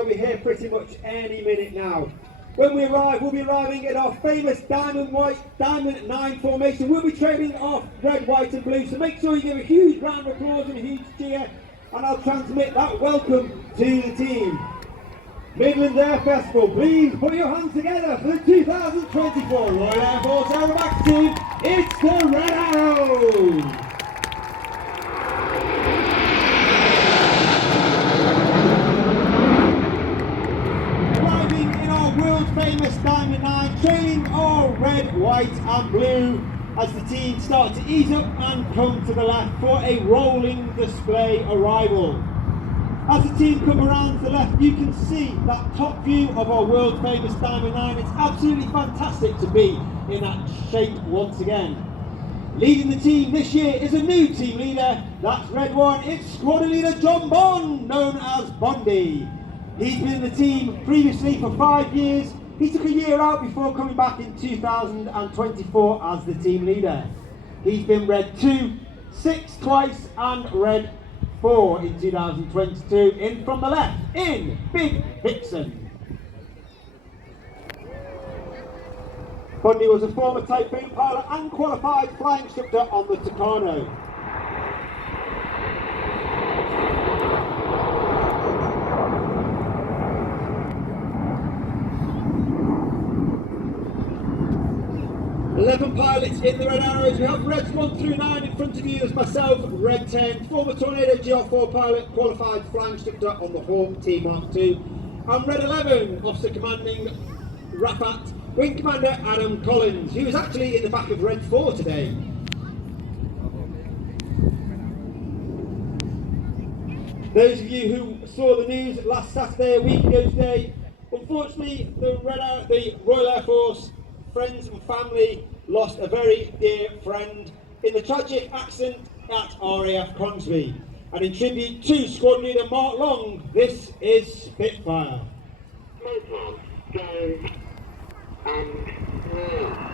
they'll be here pretty much any minute now. When we arrive, we'll be arriving at our famous diamond 9 formation. We'll be trailing off red, white and blue, so make sure you give a huge round of applause and a huge cheer, and I'll transmit that welcome to the team. Midlands Air Festival, please put your hands together for the 2024 Royal Air Force Aerobatics team. It's the Red Arrows! Arriving in our world famous Diamond 9, trailing our red, white and blue as the team start to ease up and come to the left for a rolling display arrival. As the team come around to the left, you can see that top view of our world famous Diamond 9. It's absolutely fantastic to be in that shape once again. Leading the team this year is a new team leader. That's Red 1. It's squadron leader John Bond, known as Bondy. He's been in the team previously for 5 years. He took a year out before coming back in 2024 as the team leader. He's been Red 2, 6 twice, and Red 4 in 2022. In from the left, in Big Vixen. Bundy was a former Typhoon pilot and qualified flying instructor on the Tango. 11 pilots in the Red Arrows. We have Reds 1 through 9 in front of you. There's myself, Red 10, former Tornado GR4 pilot, qualified flying instructor on the Hawk T Mark II. And Red 11, Officer Commanding RAF, Wing Commander Adam Collins, who is actually in the back of Red 4 today. Those of you who saw the news last Saturday, a week ago today, unfortunately the Royal Air Force, friends and family lost a very dear friend in the tragic accident at RAF Cronsby. And in tribute to Squad Leader Mark Long, this is Spitfire. Motor, go, and now.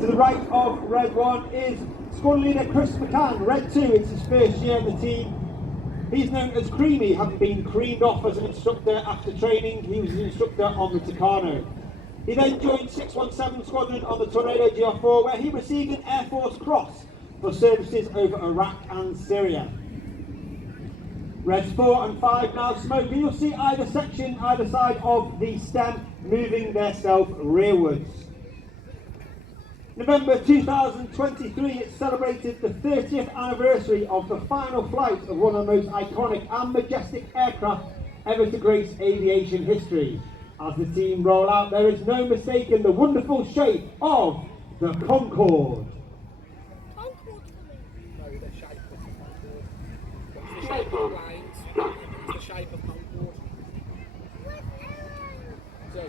To the right of Red 1 is Squad Leader Chris McCann, Red 2, it's his first year in the team. He's known as Creamy, having been creamed off as an instructor after training. He was an instructor on the Tango. He then joined 617 Squadron on the Tornado GR4, where he received an Air Force Cross for services over Iraq and Syria. Reds 4 and 5 now smoke, and you'll see either section, either side of the stem, moving their self rearwards. November 2023, it celebrated the 30th anniversary of the final flight of one of the most iconic and majestic aircraft ever to grace aviation history. As the team roll out, there is no mistaking the wonderful shape of the Concorde. No, the shape of the Concorde. It's the shape of planes, it's the shape of Concorde. So,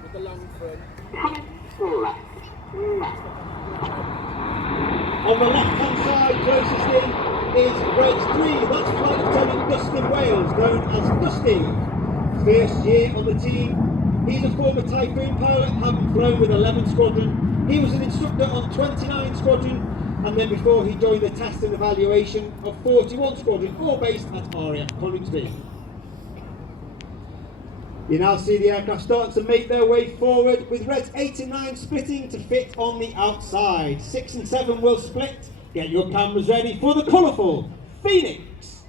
with the long front. On the left-hand side, closest in, is Reds 3. That's Flight Lieutenant Dustin Wales, known as Dusty. First year on the team. He's a former Typhoon pilot, having flown with 11 Squadron. He was an instructor on 29 Squadron, and then before he joined the test and evaluation of 41 Squadron, all based at RAF Cronsby. You now see the aircraft starting to make their way forward, with Reds 8 and 9 splitting to fit on the outside. 6 and 7 will split. Get your cameras ready for the colourful Phoenix.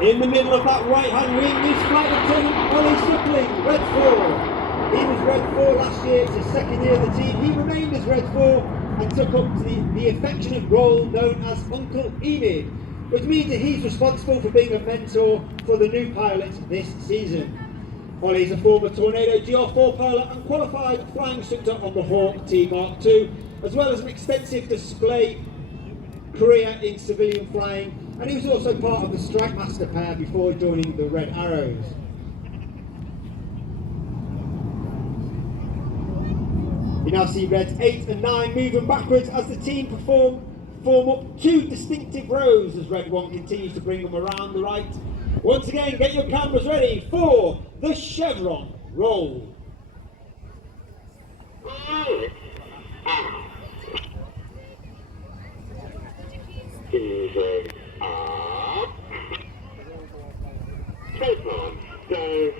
In the middle of that right-hand wing is Flight Lieutenant Ollie Suckling, Red 4. He was Red 4 last year, it's his second year of the team. He remained as Red 4 and took up the affectionate role known as Uncle Enid, which means that he's responsible for being a mentor for the new pilots this season. Ollie's a former Tornado GR4 pilot and qualified flying instructor on the Hawk T Mark II, as well as an extensive display career in civilian flying, and he was also part of the Strike Master pair before joining the Red Arrows. You now see Reds 8 and 9 moving backwards as the team form up two distinctive rows as Red 1 continues to bring them around the right. Once again, get your cameras ready for the chevron roll. Easy up. Serpent, go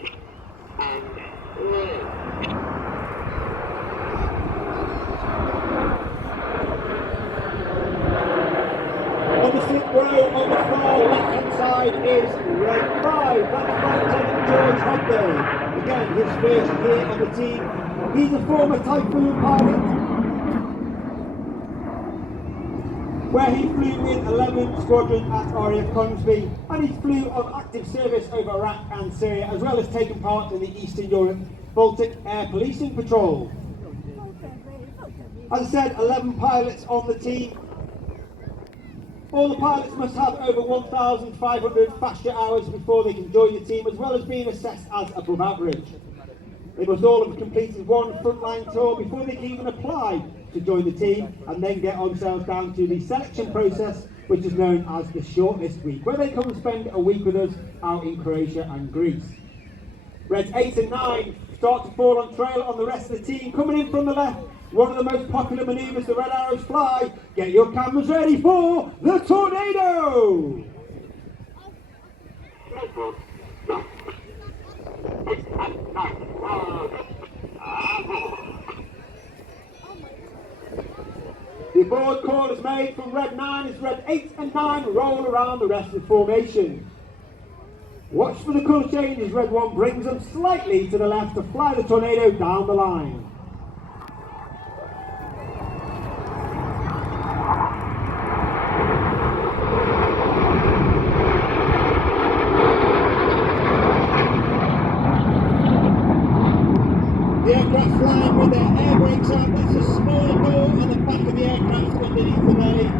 and roll. On the slip row on the far left hand side is Red 5. That's Lieutenant George Hobday. Again, his first year on the team. He's a former Typhoon pilot, where he flew in 11th Squadron at RAF Coningsby, and he flew on active service over Iraq and Syria, as well as taking part in the Eastern Europe Baltic Air Policing Patrol. As I said, 11 pilots on the team. All the pilots must have over 1,500 fascia hours before they can join the team, as well as being assessed as above average. They must all have completed one frontline tour before they can even apply to join the team, and then get themselves down to the selection process, which is known as the shortlist week, where they come and spend a week with us out in Croatia and Greece. Reds 8 and 9 start to fall on trail on the rest of the team. Coming in from the left, one of the most popular manoeuvres the Red Arrows fly. Get your cameras ready for the tornado! The board call is made from Red 9 as Red 8 and 9 roll around the rest of the formation. Watch for the colour change as Red 1 brings them slightly to the left to fly the tornado down the line. The aircraft flying with their air brakes on. That's a small door on the back of the aircraft underneath the belly.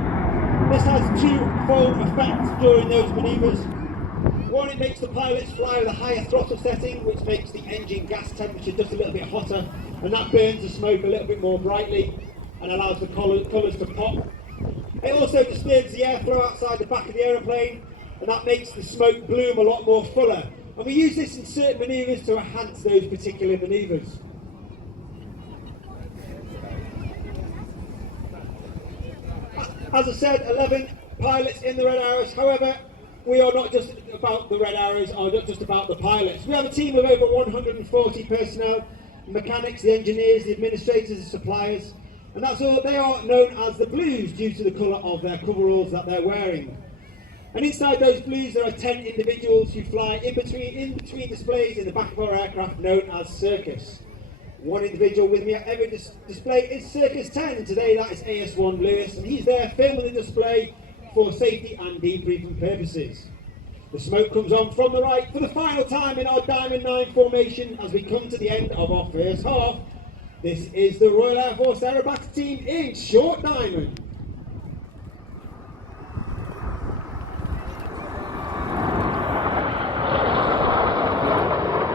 This has twofold effect during those manoeuvres. One, it makes the pilots fly with a higher throttle setting, which makes the engine gas temperature just a little bit hotter, and that burns the smoke a little bit more brightly and allows the colours to pop. It also disturbs the airflow outside the back of the aeroplane, and that makes the smoke bloom a lot more fuller. And we use this in certain manoeuvres to enhance those particular manoeuvres. As I said, 11 pilots in the Red Arrows. However, we are not just about the Red Arrows, or not just about the pilots. We have a team of over 140 personnel, mechanics, the engineers, the administrators, the suppliers, and that's all. They are known as the Blues due to the colour of their coveralls that they're wearing. And inside those Blues there are 10 individuals who fly in between displays in the back of our aircraft, known as Circus. One individual with me at every display is Circus 10. Today that is AS1 Lewis, and he's there filming the display for safety and debriefing purposes. The smoke comes on from the right for the final time in our Diamond 9 formation as we come to the end of our first half. This is the Royal Air Force Aerobatic team in short diamond.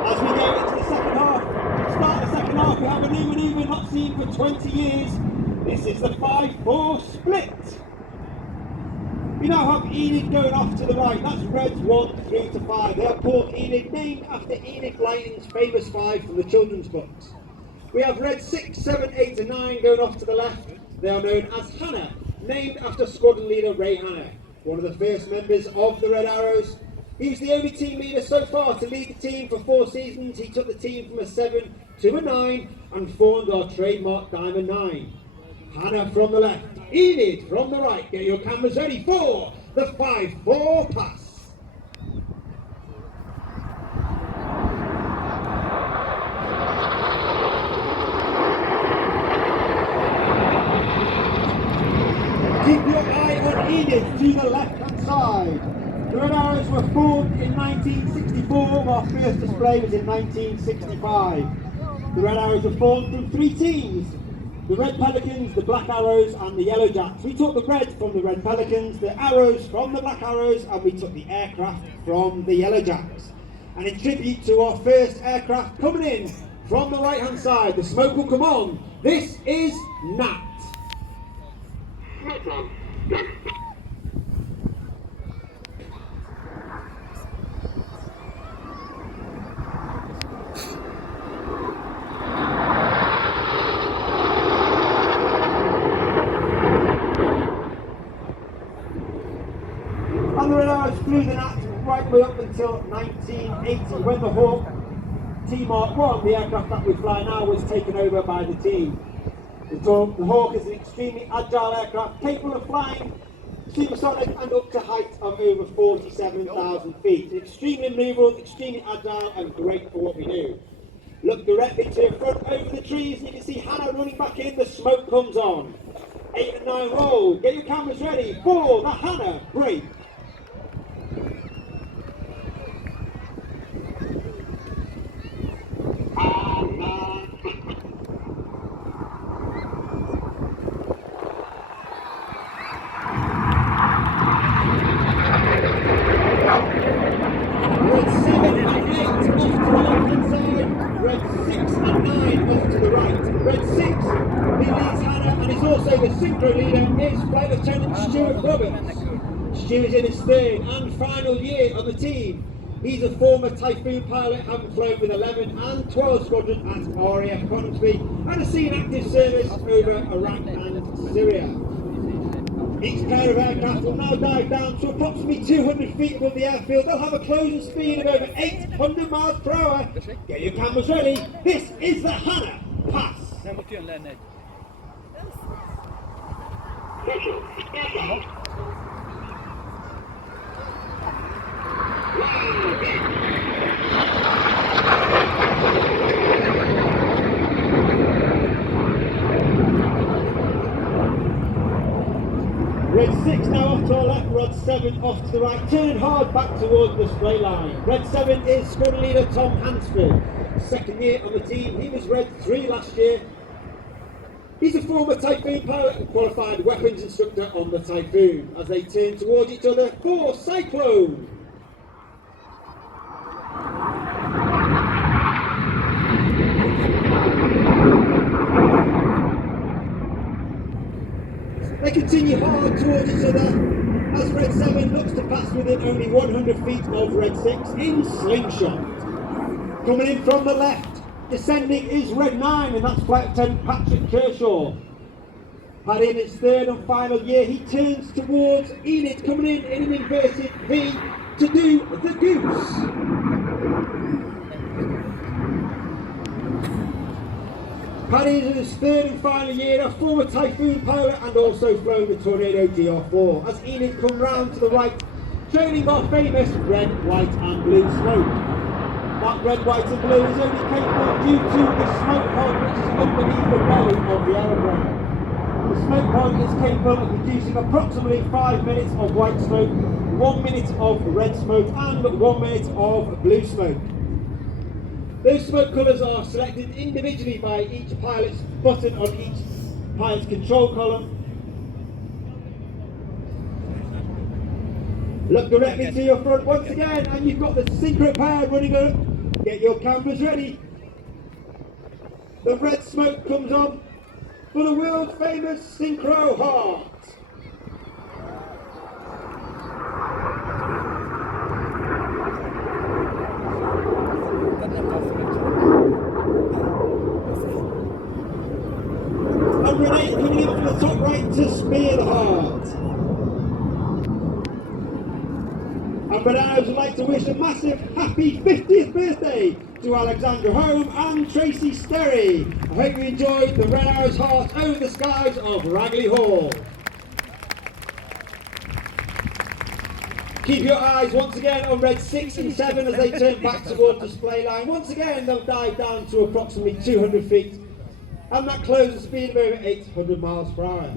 As we go into the second half, to start the second half, we have a new manoeuvre not seen for 20 years. This is the 5-4 split. We now have Enid going off to the right. That's Reds 1 through to 5. They are called Enid, named after Enid Blyton's famous 5 from the children's books. We have Reds 6, 7, 8 and 9 going off to the left. They are known as Hannah, named after squadron leader Ray Hannah, one of the first members of the Red Arrows. He's the only team leader so far to lead the team for 4 seasons. He took the team from a 7 to a 9 and formed our trademark Diamond 9. Hannah from the left, Enid from the right. Get your cameras ready for the 5-4 pass. Keep your eye on Enid to the left-hand side. The Red Arrows were formed in 1964, our first display was in 1965. The Red Arrows were formed from 3 teams. the red pelicans, the black arrows and the yellow jacks. We took the red from the red pelicans, the arrows from the black arrows, and we took the aircraft from the yellow jacks. And in tribute to our first aircraft coming in from the right hand side, the smoke will come on. This is Nat. Midlands. And the Red Arrows flew the Nat right way up until 1980, when the Hawk T-Mark 1, the aircraft that we fly now, was taken over by the team. The Hawk is an extremely agile aircraft, capable of flying supersonic and up to height of over 47,000 feet. Extremely manoeuvrable, extremely agile and great for what we do. Look directly to your front over the trees and you can see Hannah running back in, the smoke comes on. 8 and 9 roll, get your cameras ready for the Hannah break. The synchro leader is Flight Lieutenant Stuart Roberts. Stu is in his third and final year on the team. He's a former Typhoon pilot, having flown with 11 and 12 Squadron at RAF Coventry and has seen active service over Iraq and Syria. Each pair of aircraft will now dive down to approximately 200 feet above the airfield. They'll have a closing speed of over 800 miles per hour. Get your cameras ready. This is the Hannah Pass. Red 6 now off to our left, Red 7 off to the right, turning hard back towards the straight line. Red 7 is squadron leader Tom Hansford, second year on the team. He was Red 3 last year. He's a former Typhoon pilot and qualified weapons instructor on the Typhoon as they turn towards each other for Cyclone. They continue hard towards each other as Red 7 looks to pass within only 100 feet of Red 6 in slingshot. Coming in from the left, descending is Red 9, and that's Flight Lieutenant Patrick Kershaw. Had in its third and final year, he turns towards Enid, coming in an inverted V to do the goose. Paddy is in his third and final year, a former Typhoon pilot and also flown the Tornado DR4. As Enid come round to the right, trailing our famous red, white and blue smoke. That red, white and blue is only capable due to the smoke pod which is underneath the belly of the aeroplane. The smoke pod is capable of producing approximately 5 minutes of white smoke, 1 minute of red smoke and 1 minute of blue smoke. Those smoke colours are selected individually by each pilot's button on each pilot's control column. Look directly to your front once again and you've got the synchro pair running up. Get your cameras ready. The red smoke comes on for the world famous synchro heart. And Renee coming in from the top right to spear the heart. And Red Arrows would like to wish a massive happy 50th birthday to Alexandra Home and Tracy Sterry. I hope you enjoyed the Red Arrows heart over the skies of Ragley Hall. Keep your eyes once again on Red 6 and 7 as they turn back towards the display line. Once again they'll dive down to approximately 200 feet and that closes speed of over 800 miles per hour.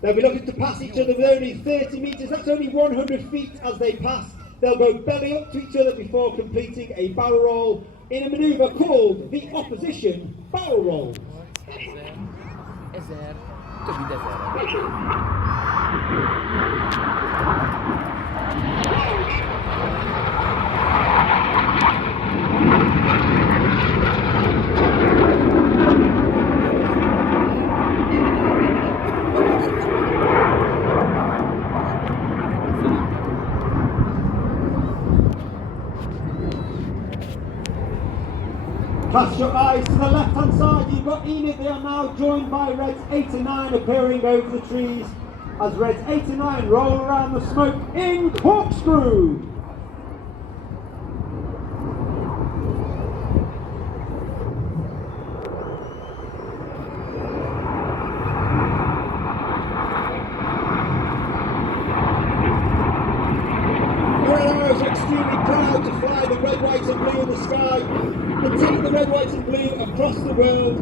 They'll be looking to pass each other with only 30 metres, that's only 100 feet as they pass. They'll go belly up to each other before completing a barrel roll in a manoeuvre called the opposition barrel roll. Ezer. Több mint 1000. Cast your eyes to the left-hand side. You've got Enid. They are now joined by Reds 8 and 9 appearing over the trees as Reds 8 and 9 roll around the smoke in corkscrew. Extremely proud to fly the red, white and blue in the sky and take the red, white and blue across the world.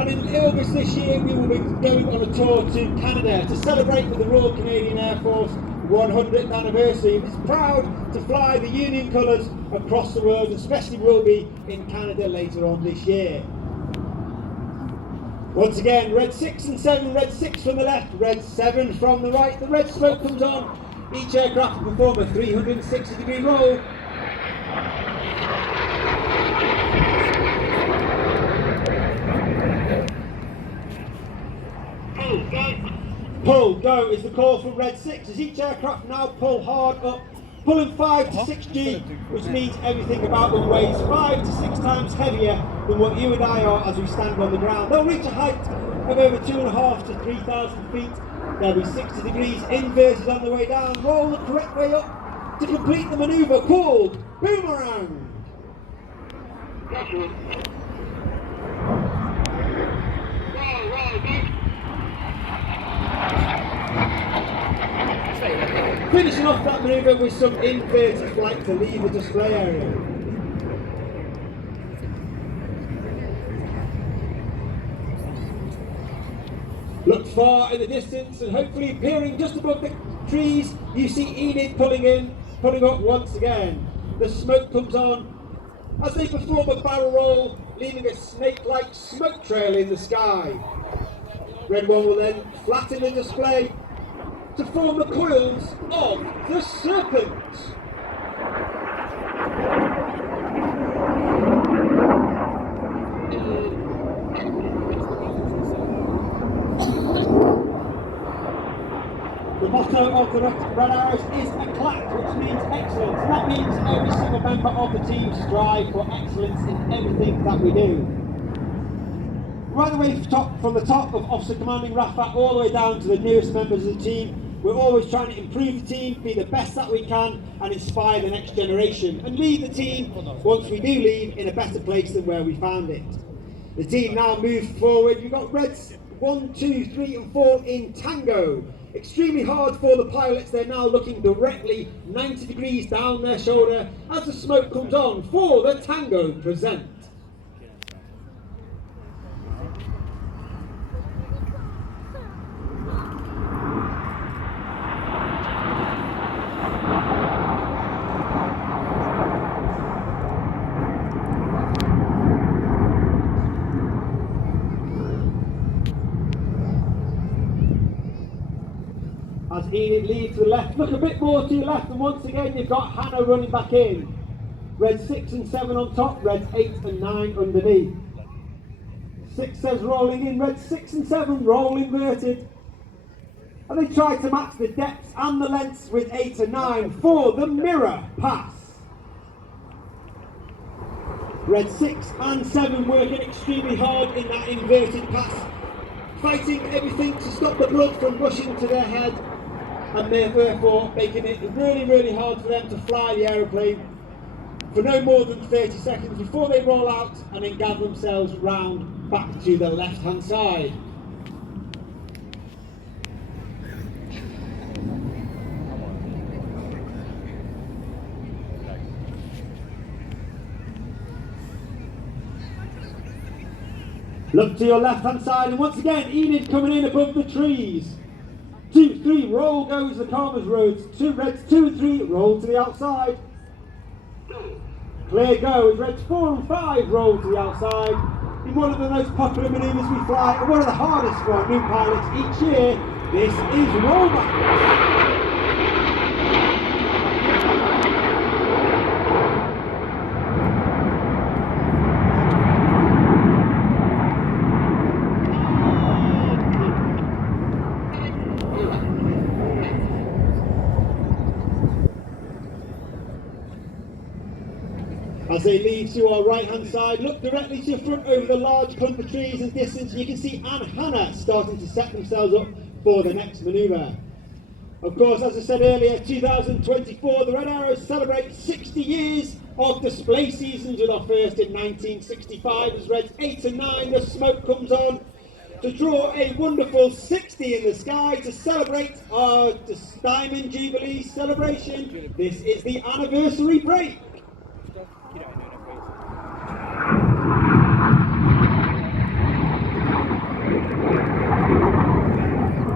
And in August this year we will be going on a tour to Canada to celebrate with the Royal Canadian Air Force 100th anniversary. It's proud to fly the Union colours across the world, especially will be in Canada later on this year. Once again, red 6 and 7, red 6 from the left, red 7 from the right. The red smoke comes on. Each aircraft will perform a 360-degree roll. Pull, go is the call from red 6 as each aircraft now pull hard up, pulling 5 to 6 G, which means everything about them weighs 5 to 6 times heavier than what you and I are as we stand on the ground. They'll reach a height of over 2,500 to 3,000 feet. There'll be 60 degrees inverted on the way down. Roll the correct way up to complete the manoeuvre called boomerang. Finishing off that manoeuvre with some inverted flight to leave the display area. Look far in the distance and hopefully appearing just above the trees, you see Enid pulling up once again. The smoke comes on as they perform a barrel roll, leaving a snake-like smoke trail in the sky. Red 1 will then flatten the display to form the coils of the serpent. The motto of the Red Arrows is a clap, which means excellence. And that means every single member of the team strive for excellence in everything that we do. Right away from the top of Officer Commanding RAF all the way down to the newest members of the team, we're always trying to improve the team, be the best that we can, and inspire the next generation, and leave the team, once we do leave, in a better place than where we found it. The team now moves forward. You've got Reds 1, 2, 3 and 4 in Tango. Extremely hard for the pilots. They're now looking directly 90 degrees down their shoulder as the smoke comes on for the Tango present. As Enid leads to the left, look a bit more to your left, and once again you've got Hannah running back in. Red 6 and 7 on top, Red 8 and 9 underneath. 6 says rolling in, Red 6 and 7 roll inverted. And they try to match the depths and the lengths with 8 and 9 for the mirror pass. Red 6 and 7 working extremely hard in that inverted pass, fighting everything to stop the blood from rushing to their head, and therefore making it really, really hard for them to fly the aeroplane for no more than 30 seconds before they roll out and then gather themselves round back to the left-hand side. Look to your left-hand side, and once again, Enid coming in above the trees. 2, 3, roll goes the Carver's roads. 2 Reds, 2 and 3, roll to the outside. clear go as Reds 4 and 5 roll to the outside. In one of the most popular manoeuvres we fly, and one of the hardest for our new pilots each year, this is rollback. As they leave to our right hand side, look directly to the front over the large clump of trees and distance, and you can see Anne and Hannah starting to set themselves up for the next manoeuvre. Of course, as I said earlier, 2024, the Red Arrows celebrate 60 years of display seasons, with our first in 1965 as Reds 8 and 9, the smoke comes on to draw a wonderful 60 in the sky to celebrate our Diamond Jubilee celebration. This is the anniversary break.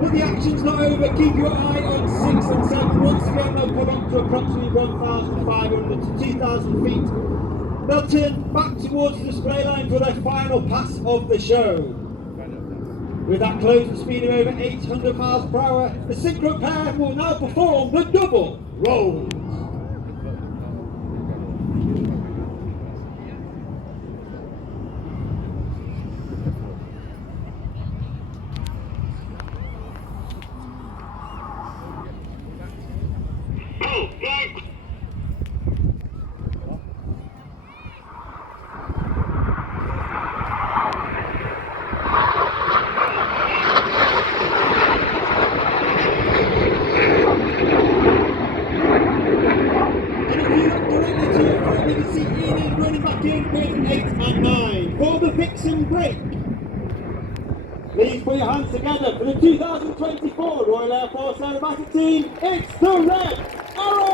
But the action's not over. Keep your eye on 6 and 7. Once again, they'll come up to approximately 1,500 to 2,000 feet. They'll turn back towards the display line for their final pass of the show. With that closing speed of over 800 miles per hour, the synchro pair will now perform the double rolls. You can see Ian running back in with 8 and 9 for the Vixen break. Please put your hands together for the 2024 Royal Air Force Aerobatic Team. It's the Red Arrows!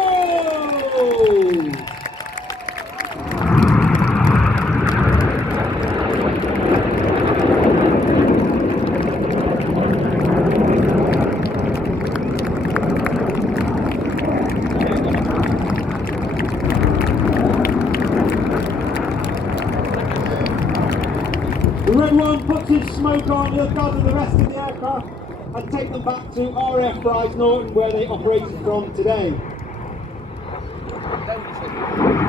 The red one puts his smoke on, he'll gather the rest of the aircraft and take them back to RAF Bryce Norton, where they operated from today.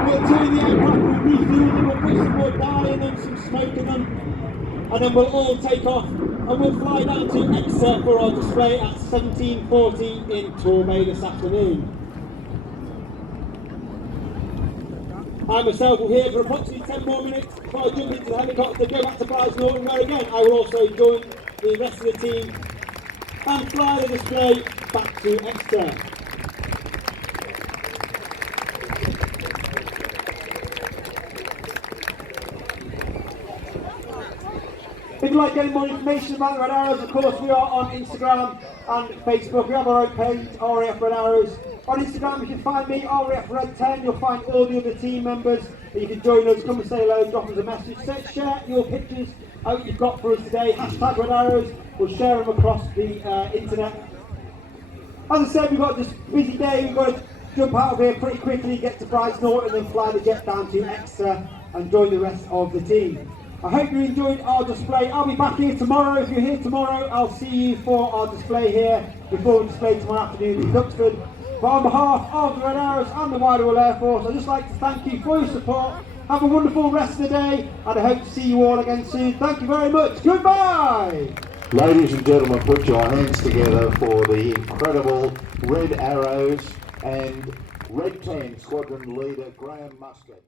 We'll turn the aircraft, we'll refuel them, we'll put some more dye in them, some smoke in them, and then we'll all take off and we'll fly down to Exeter for our display at 17:40 in Torbay this afternoon. I myself will here for approximately 10 more minutes before I jump into the helicopter, go back to Bryce Norton, where again I will also join the rest of the team and fly the display back to Exeter. If you'd like any more information about the Red Arrows, of course we are on Instagram and Facebook. We have our own page, RAF Red Arrows. On Instagram you can find me, RAF Red 10, you'll find all the other team members. You can join us, come and say hello, drop us a message, share your pictures out you've got for us today, hashtag Red Arrows, we'll share them across the internet. As I said, we've got this busy day, we've got to jump out of here pretty quickly, get to Bryce Norton and then fly the jet down to Exeter and join the rest of the team. I hope you enjoyed our display. I'll be back here tomorrow. If you're here tomorrow, I'll see you for our display here before we display tomorrow afternoon in Duxford. But on behalf of the Red Arrows and the wider Royal Air Force, I'd just like to thank you for your support. Have a wonderful rest of the day, and I hope to see you all again soon. Thank you very much. Goodbye! Ladies and gentlemen, put your hands together for the incredible Red Arrows and Red 10 Squadron Leader Graham Muscat.